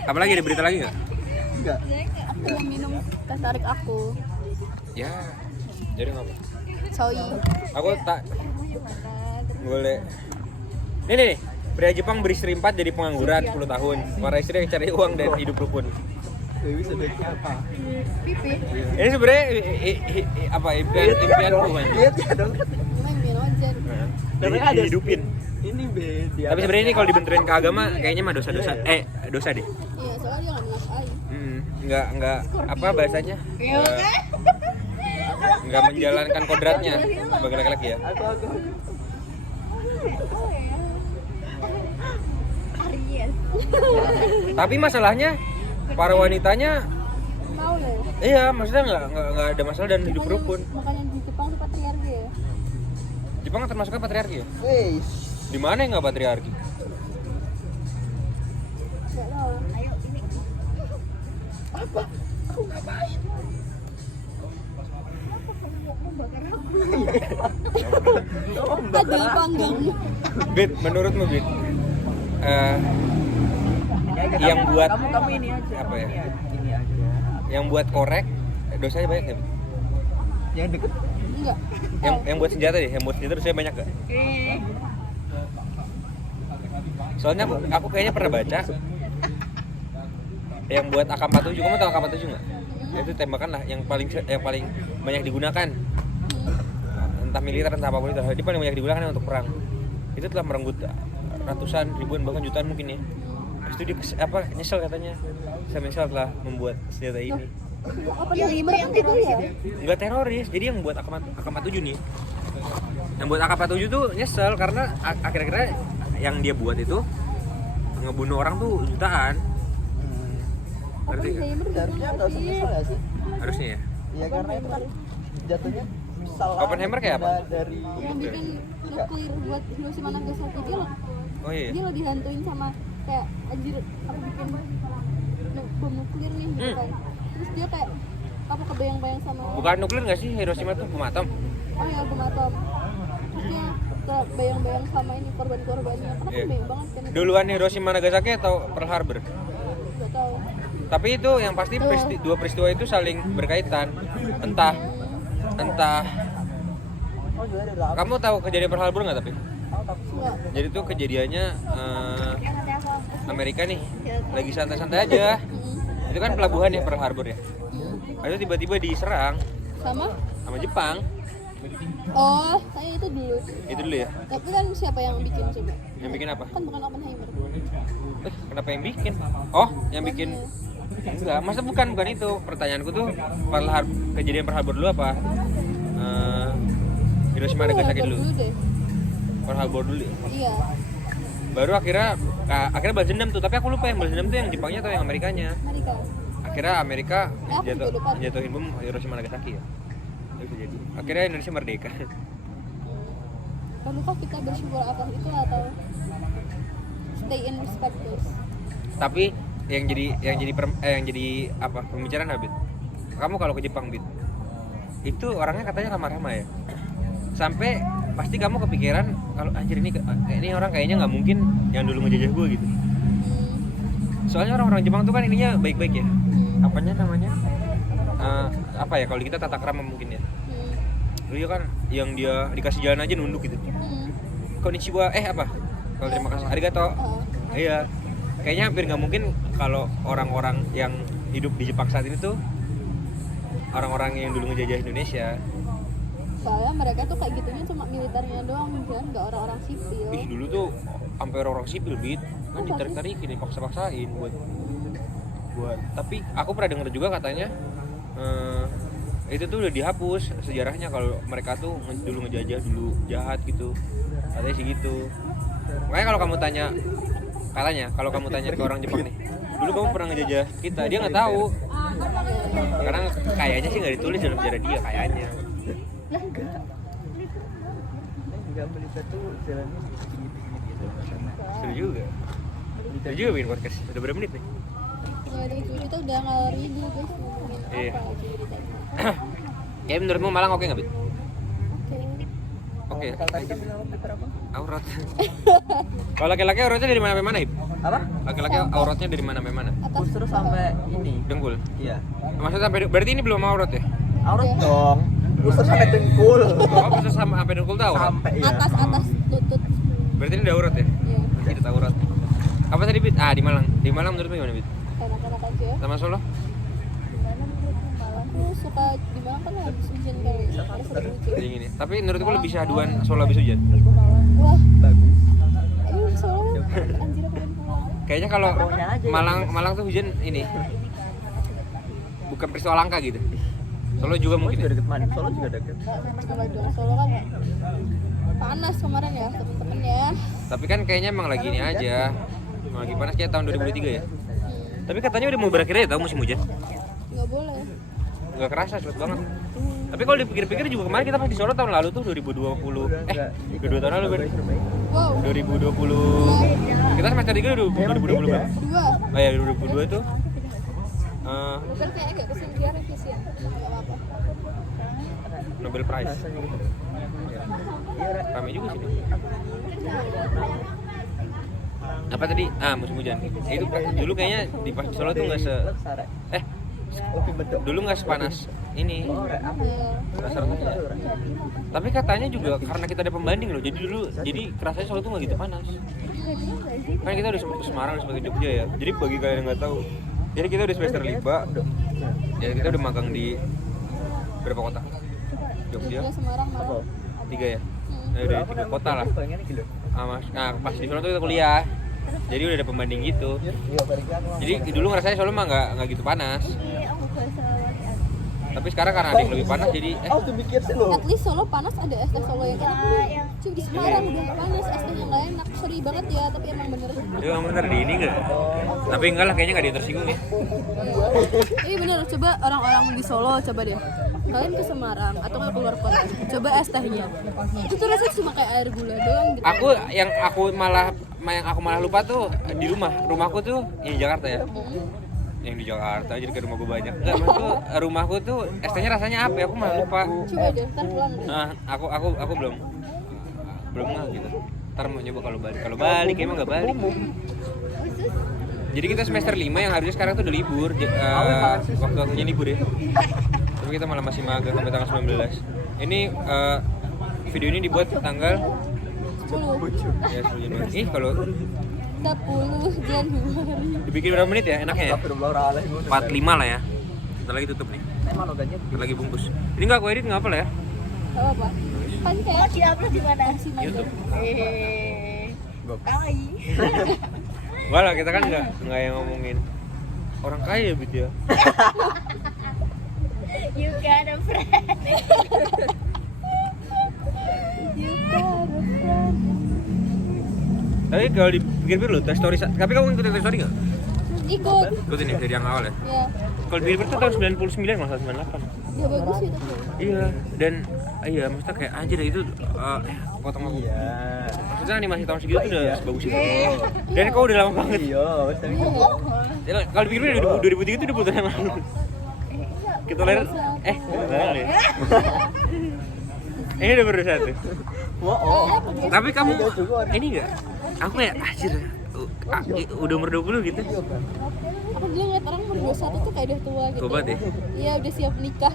Apalagi ada berita lagi nggak? Enggak. Aku mau minum teh tarik aku. Ya, jadi ngapa? Soy. Aku tak boleh. Nih. Pria Jepang beristri 4 jadi pengangguran 10 tahun. Para istri yang cari uang dan hidup rukun. Dewi sedekah apa? Pipi. Ini sebenarnya apa impianku kan? Lihat ya dong. Main aja. Tapi ada Dihidupin. ini beda. Tapi sebenarnya ini kalau dibenturin ke agama kayaknya mah dosa deh. Iya, soalnya dia nggak menafkahi. Enggak apa bahasanya? Enggak menjalankan kodratnya sebagai laki-laki ya. Aku Aries. Tapi masalahnya para wanitanya Mau deh. iya, maksudnya nggak ada masalah dan hidup rukun. Makanya di Jepang tuh patriarki ya. Jepang termasuknya patriarki ya? Weish. Di mana yang nggak patriarki? Nggak tahu. Ayo ini. Ada panggang. Bit, menurutmu Bit, yang buat kamu ini aja. apa ya? Ini aja. Yang buat korek dosanya banyak nggak? Bit? Yang deket. Enggak. Yang buat senjata deh, yang buat senjata dosanya banyak nggak? Soalnya aku kayaknya pernah baca yang buat AK-47, kamu tahu AK-47 nggak? Ya, itu tembakan lah yang paling banyak digunakan, entah militer entah apapun itu, dia paling banyak digunakan untuk perang. Itu telah merenggut ratusan ribuan bahkan jutaan mungkin ya. Terus itu dia nyesel katanya, saya menyesal telah membuat senjata ini. Apa Yang nih itu yang teroris itu. Enggak teroris, jadi yang buat AK-47 nih, yang buat AK-47 tuh nyesel karena akhir-akhirnya yang dia buat itu ngebunuh orang tuh jutaan. Ngerti nggak? Harusnya nggak usah nyesel ya sih. Harusnya ya. Iya karena itu kan jatuhnya misal Oppenheimer kayak apa? dari yang bikin nuklir buat Hiroshima Nagasaki Oh iya. dia lo dihantuin sama kayak anjir aku bikin bom nuklir nih gitu kan. Terus dia kayak apa kebayang-bayang sama Bukan nuklir nggak sih Hiroshima tuh bom atom? oh ya bom atom. Terus dia kebayang-bayang sama ini korban-korbannya karena Iya. kebayang banget kan itu. Duluan Hiroshima Nagasaki atau Pearl Harbor? Gak tahu. Tapi itu yang pasti dua peristiwa itu saling berkaitan. Entah oh juga ada lah. kamu tahu kejadian Pearl Harbor nggak tapi? Enggak. Jadi tuh kejadiannya Amerika nih lagi santai-santai aja. Itu kan pelabuhan ya Pearl Harbor ya. Itu tiba-tiba diserang Sama Jepang. oh saya itu dulu. Itu dulu ya. Tapi kan siapa yang bikin coba? Yang bikin apa? Kan bukan Oppenheimer. Kenapa yang bikin? Oh, yang bikin enggak, masa bukan itu. Pertanyaanku tuh kejadian Pearl Harbor dulu apa? Hiroshima Nagasaki dulu. deh. Pearl Harbor dulu ya. Iya. Baru akhirnya balas dendam tuh, tapi aku lupa yang balas dendam tuh yang Jepangnya atau yang Amerikanya. Amerika. Akhirnya Amerika Aku juga lupa. jatuhin bom Hiroshima Nagasaki ya. Itu jadi. Akhirnya Indonesia merdeka. Perlukah kita bersyukur atas itu atau stay in respect first? Tapi yang jadi apa pembicaraan Habib? Kamu kalau ke Jepang Bit, itu orangnya katanya ramah-ramah ya. Sampai pasti kamu kepikiran kalau anjir ini orang kayaknya nggak mungkin yang dulu ngejajah gue gitu. Soalnya orang-orang Jepang tuh kan ininya baik-baik ya. Apanya namanya? Apa ya kalau kita tata krama mungkin ya. Dia kan yang dia dikasih jalan aja nunduk gitu. Konnichiwa apa? Kalau terima kasih arigato. Iya. Kayaknya hampir nggak mungkin kalau orang-orang yang hidup di Jepang saat ini tuh orang-orang yang dulu ngejajah Indonesia. Soalnya mereka tuh kayak gitunya cuma militernya doang kan, nggak orang-orang sipil. Dulu tuh sampai orang sipil Bit. Kan ditarik-tarikin, dipaksa-paksain buat. Tapi aku pernah dengar juga katanya itu tuh udah dihapus sejarahnya kalau mereka tuh dulu ngejajah, dulu jahat gitu. Katanya sih gitu. Makanya kalau kamu tanya ke orang Jepang nih, dulu kamu pernah ngejajah kita, dia nggak tahu. Karena kayaknya sih nggak ditulis dalam sejarah dia kayaknya. Enggak melihat tuh jalannya segini-segini gitu. Seru juga bikin podcast. Udah berapa menit nih? Kita udah ngalor ngidul guys ngomongin Iya. apa ceritanya. Ya menurutmu Malang oke nggak Bit? Oke. Kalau tadi kan bilang berapa? Aurat. Kalau laki-laki auratnya dari mana sampai mana, Ib? Apa? Laki-laki auratnya dari mana sampai mana? Justru sampai ini. Dengkul. Iya. Maksudnya sampai berarti ini belum aurat ya? Aurat dong. Justru sampai dengkul. Oh, bisa sampai dengkul tuh aurat. Sampai iya. Atas lutut. Berarti ini udah aurat ya? Iya. Tidak aurat. Apa tadi, Bit? Di Malang. Di Malang menurutmu gimana, Bit? Enak-enak aja. Sama Solo? Gimana menurutmu Malang? Aku suka di Malang kan habis hujan kali. Harus sering hujan. Jadi gini. Tapi menurutku lebih syahduan Solo habis hujan. Wah, Bagus. ini soalnya anjir aku pengen pulang. Kayaknya kalau Pokoknya aja. Malang tuh hujan ini. Bukan peristiwa langka gitu. Solo juga mungkin. Juga Ya? deket mana? Solo juga deket. Kalau dong Solo kan panas kemarin ya temen-temen ya. Tapi kan kayaknya emang lagi ini aja. Emang lagi panas kayak tahun 2023 ya. Tapi katanya udah mau berakhir ya tahu musim hujan. Nggak boleh. Nggak kerasa cepet banget. Tapi kalau dipikir-pikir juga kemarin kita pas di Solo tahun lalu tuh 2020. Udah 2 tahun lalu berarti. Wow. 2020. Kita semester 3 udah 2020 berapa? Dua. Oh ya 2022 itu Bukan kayak agak kesini dia revisi ya. Nggak apa-apa. Nobel Prize. Rasanya gitu. Ramai juga sih. Apa tadi? Musim hujan. Itu dulu kayaknya di pas di Solo tuh nggak Kopi bedok. dulu nggak sepanas ini. Oh, apa? Rasa-rasanya. Tapi katanya juga karena kita ada pembanding loh. Jadi kerasanya Solo tuh nggak gitu panas. Kan kita udah sempat ke Semarang, udah sempat ke Jogja ya. Jadi bagi kalian yang nggak tahu, jadi kita udah semester 5. Ya kita udah magang di berapa kota? Jogja, Semarang Malang. 3 ya. Udah 3 kota lah. Pengen gitu. Nah pas di Solo tuh kita kuliah. Jadi udah ada pembanding gitu. Iya, barikan. Jadi dulu ngerasanya Solo mah nggak gitu panas. Tapi sekarang karena ada yang lebih panas jadi Oh, tuh mikir sih lo. At least Solo panas ada es teh Solo yang enak nih. Cuy di Semarang udah panas es tehnya nggak enak. Sorry banget ya tapi emang bener. itu emang bener di ini nggak? Tapi enggak lah kayaknya nggak ada yang tersinggung ya. Iya bener coba orang-orang di Solo coba deh. kalian ke Semarang atau nggak keluar kota, coba es tehnya. Itu tuh rasanya cuma kayak air gula doang gitu. Yang aku malah lupa tuh di rumahku tuh yang di Jakarta ya. Yang di Jakarta jadi ke rumah gue banyak. Enggak, maksudku rumahku tuh es tehnya rasanya apa ya? Aku malah lupa. Coba deh, ntar pulang deh. Nah, aku belum nggak gitu. Ntar mau nyoba kalau balik emang nggak balik. Jadi kita semester 5 yang harusnya sekarang tuh udah libur, waktunya libur ya. Tapi kita malah masih magang sampai tanggal 19. Ini video ini dibuat tanggal 10 ya 10 Januari. Kalau 10 Januari. dibikin berapa menit ya enaknya ya? 45 lah ya. Bentar lagi tutup nih. Bentar lagi bungkus. Ini nggak aku edit nggak apa lah ya? Gak apa-apa. Kan kayak Di-upload di mana? versi magang. YouTube. Kai. Enggak lah, kita kan nggak yang ngomongin orang kaya gitu ya. You got a friend. Tapi kalau dipikir-pikir lu, Toy Story, tapi kamu ngikutin Toy Story nggak? Ikut. Ikutin ya dari yang awal ya. Ya. Kalau dipikir tuh tahun 99 malah 98. Ya bagus sih tapi. Iya, dan iya maksudnya kayak anjir itu potong aku. Maksudnya animasi tahun segitu tuh udah bagus itu. Dan kau udah lama banget. Ya, kalau dipikir 2003 itu udah putaran lalu. Kita lahir beneran ya. Ini udah baru satu. Tapi kamu ini enggak? Aku kayak anjir udah umur 20 gitu. Aku dulu ngeliat orang umur 21 tuh kayak udah tua gitu. Tua banget ya? Iya udah siap nikah.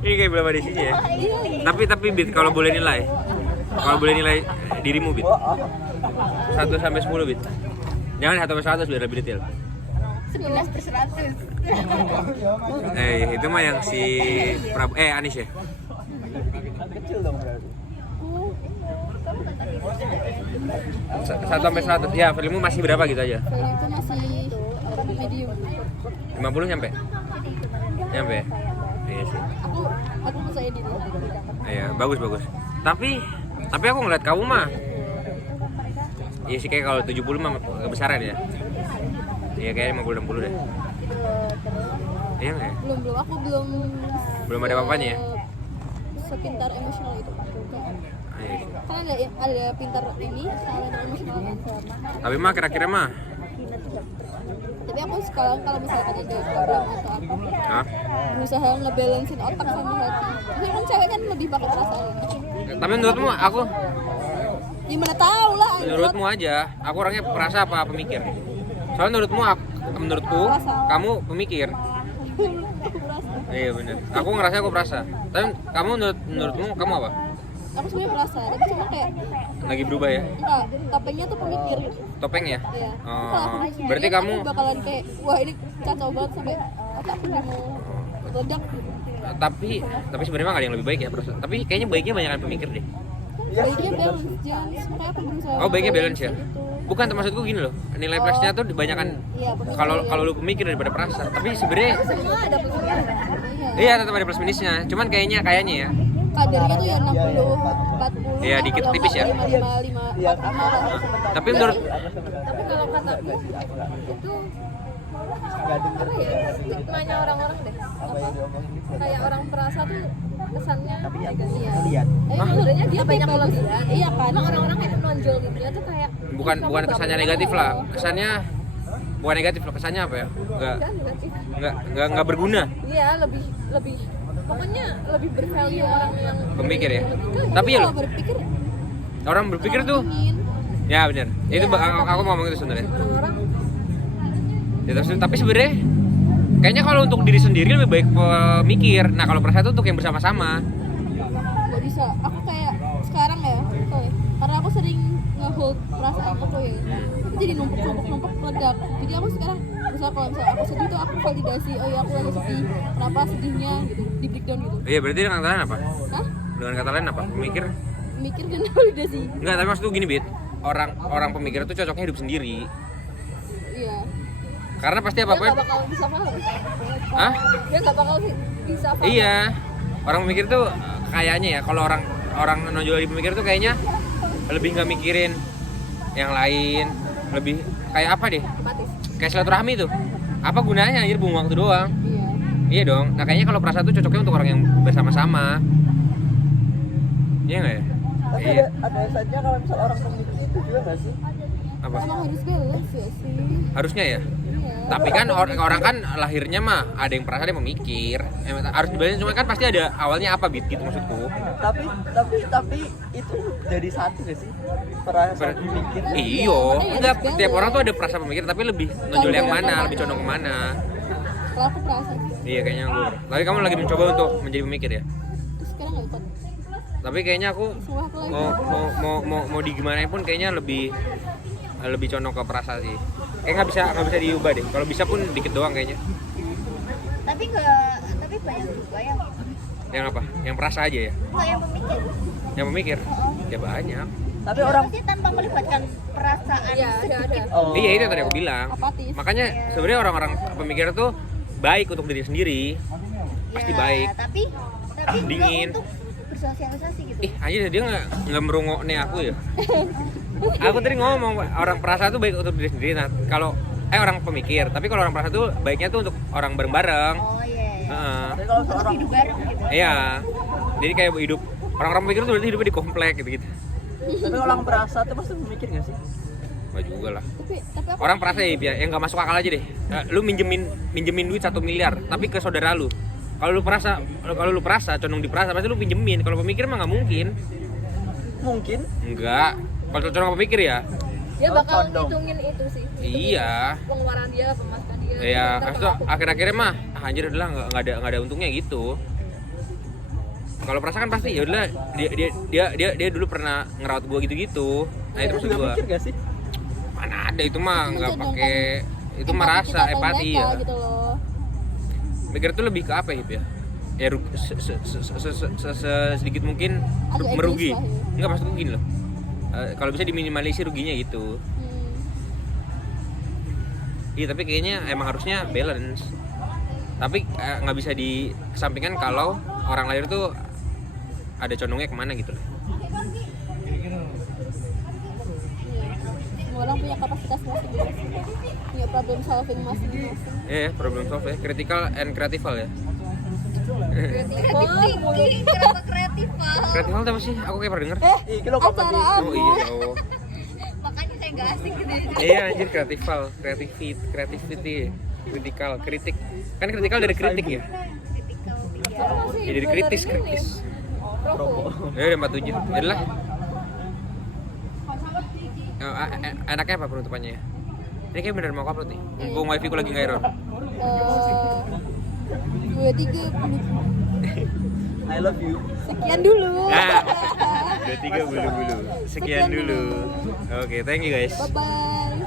Ini kayak belum ada isinya ya. Tapi Bit, kalau boleh nilai dirimu Bit, 1 sampai 10 Bit. Jangan 1 sampai 100 biar lebih detail. 11/100. Itu mah yang si Anis ya. Kecil dong berarti. 1 sampai 100. Ya, filmmu masih berapa gitu aja? Film itu masih medium. 50 nyampe? Nyampe ya? Iya sih. Aku bisa edit. Iya, bagus. Tapi aku ngeliat kamu mah iya sih kayak kalau 70 mah kebesaran ya. Iya kayak 50-60 deh. Iya nggak ya? Belum aku Belum ada apa-apanya ya? Sepintar emosional itu. Iya sih. Kan ada pintar ini sama emosional kan. Tapi mah kira-kira mah Tapi aku sekarang kalau misalkan ada problem atau apa, Hah? berusaha ngebalancein otak sama hati. Jadi kan cewek kan lebih pakai perasaan. Tapi menurutmu aku Gimana tahu lah. menurutmu aja, aku orangnya perasa apa pemikir? Soalnya menurutku kamu pemikir. Iya benar. Aku ngerasa aku perasa. Tapi kamu menurutmu kamu apa? Aku sebenarnya perasa, tapi cuma kayak Lagi berubah ya? enggak, topengnya tuh pemikir. Topeng ya? Iya. Oh, Kalau aku mikir, berarti kamu aku bakalan kayak wah ini kacau banget sampai otakku udah mau meledak. tapi sebenarnya nggak ada yang lebih baik ya perasa. Tapi kayaknya baiknya banyakan pemikir deh. Baiknya balance, jangan makanya aku berusaha. Oh baiknya balance ya? gitu. Bukan, maksudku gini loh, nilai plusnya tuh dibanyakan Iya, pemikir. kalau lu pemikir daripada perasa. Tapi sebenarnya Semua ada plus minus. Iya. iya tetap ada plus minusnya. Cuman kayaknya ya. Kadarnya tuh ya 60 40. Iya, dikit kalau tipis ya. 55 45 lah. Tapi menurut Tapi kalau kataku itu apa ya stigmanya orang-orang deh, kayak orang perasa tuh kesannya negatif. Lihat. Sebenarnya dia banyak kelebihan. Iya kan? Karena orang-orang kayak nonjol gitu ya tuh kayak bukan kesannya negatif lah. Kesannya bukan negatif lah, kesannya apa ya? negatif. Enggak berguna. Iya, lebih pokoknya lebih bervalue orang yang Pemikir ya. Kan, Tapi ya loh, Kalau berpikir orang berpikir tuh ingin ya benar. Itu aku mau ngomong itu sebenarnya. orang-orang Ya, tapi sebenarnya kayaknya kalau untuk diri sendiri lebih baik pemikir. Nah, kalau perasa itu untuk yang bersama-sama. nggak bisa. Aku kayak sekarang ya, karena aku sering nge-hold perasaan aku ya. Itu jadi numpuk meledak. Jadi aku sekarang misal kalau misalnya aku sedih tuh aku validasi, oh ya aku lagi sedih. Kenapa sedihnya gitu, di breakdown gitu. Iya, berarti dengan kata lain apa? Hah? Dengan kata lain apa? Pemikir? Mikir dan validasi. Enggak, tapi maksudku gini, Bit. Orang pemikir itu cocoknya hidup sendiri. Iya. Karena pasti dia apa-apa nggak bakal bisa paham. Hah? Dia nggak bakal bisa paham. Iya. Orang pemikir tuh kayaknya ya, kalau orang nonjol di pemikir tuh kayaknya lebih nggak mikirin yang lain, lebih kayak apa deh? Empatis. Kayak silaturahmi tuh. Apa gunanya anjir, buang waktu doang. Iya. Iya dong. Nah kayaknya kalau perasaan tuh cocoknya untuk orang yang bersama-sama. Iya nggak ya? Tapi Iya. ada saja kalau misal orang pemikir itu juga nggak sih? Apa? Emang harus balance ya sih. Harusnya ya. Iya. Tapi kan orang kan lahirnya mah ada yang perasaan, ada yang memikir. Harus dibalancing, cuma kan pasti ada awalnya apa gitu maksudku. Tapi itu jadi satu nggak sih? Perasaan pemikir. Iyo, makanya enggak harus tiap balance. orang tuh ada perasaan pemikir tapi lebih nonjol yang mana, lebih condong kemana. Kalau aku perasaan Iya kayaknya gue. Tapi kamu lagi mencoba untuk menjadi pemikir ya. terus sekarang nggak ikut. Tapi kayaknya aku Sumpah aku lagi. mau di gimana pun kayaknya lebih condong ke perasaan sih. Kayak nggak bisa diubah deh. Kalau bisa pun dikit doang kayaknya. Tapi banyak juga Yang apa? Yang perasa aja ya. nggak yang pemikir. Yang memikir. Ya banyak. Tapi orang Pasti tanpa melibatkan perasaan Iya, ada. sedikit. oh, Iya itu yang tadi aku bilang. Apatis. Makanya sebenarnya orang-orang pemikir tuh baik untuk diri sendiri. Pasti Ya, baik. tapi Dingin. nggak untuk bersosialisasi gitu. Ih, anjir dia nggak merungok nih aku ya. Aku tadi ngomong orang perasa tuh baik untuk diri sendiri. Nah, kalau orang pemikir, tapi kalau orang perasa tuh baiknya tuh untuk orang bareng-bareng. Oh iya. Heeh. tapi kalau Untuk orang hidup bareng gitu. Iya. Jadi kayak hidup orang-orang pemikir tuh berarti hidupnya di komplek gitu-gitu. tapi kalau orang perasa tuh pasti memikir nggak sih? Enggak juga lah. Tapi aku Orang perasa ya, yang nggak masuk akal aja deh. Lu minjemin duit 1 miliar, tapi ke saudara lu. Kalau lu perasa, condong di perasa, pasti lu pinjemin. Kalau pemikir mah nggak mungkin. Mungkin. Enggak. Kalau condong pemikir ya, Dia Oh, bakal condong. ngitungin itu sih. iya. Pengeluaran dia, pemasukan dia. Ya, Ntar itu kalau- akhir-akhirnya mah anjir udah nggak ada untungnya gitu. Kalau perasa kan pasti ya udah dia dulu pernah ngerawat gua gitu-gitu. Nah itu maksud Nggak gua. mikir nggak sih? Mana ada itu mah nggak pakai itu mah empati rasa kita ke empati mereka ya. gitu loh. Mikir tuh lebih ke apa ya? Ya sedikit mungkin Agak egois merugi. lah ya. Enggak maksudku gini loh. Kalau bisa diminimalisir ruginya gitu. Iya tapi kayaknya emang harusnya balance. Tapi nggak bisa dikesampingkan kalau orang lahir tuh ada condongnya kemana gitu loh. Iya. Semua orang punya kapasitas masing-masing, punya problem solving masing-masing. Iya, problem solve ya, critical and creatival ya. Kreatif tinggi, kenapa kreatif Pak? Creatival itu apa sih? Aku kayak pernah denger. Ih, kilo Acara kompetisi. apa? Oh iya, oh. Makanya saya nggak asik gitu. Iya anjir creatival, creativity, critical, kritik. Kan critical dari kritik ya. Kritikal tinggi. Ya dari kritis. Promo. Ya udah 47. Yaudah. Enaknya apa penutupannya ya? Ini kayak bener mau upload nih. Mumpung wifi ku lagi nggak error. 2-3 I love you. sekian dulu. Nah, 23 bulu-bulu. Sekian dulu. Oke, thank you guys. Bye bye.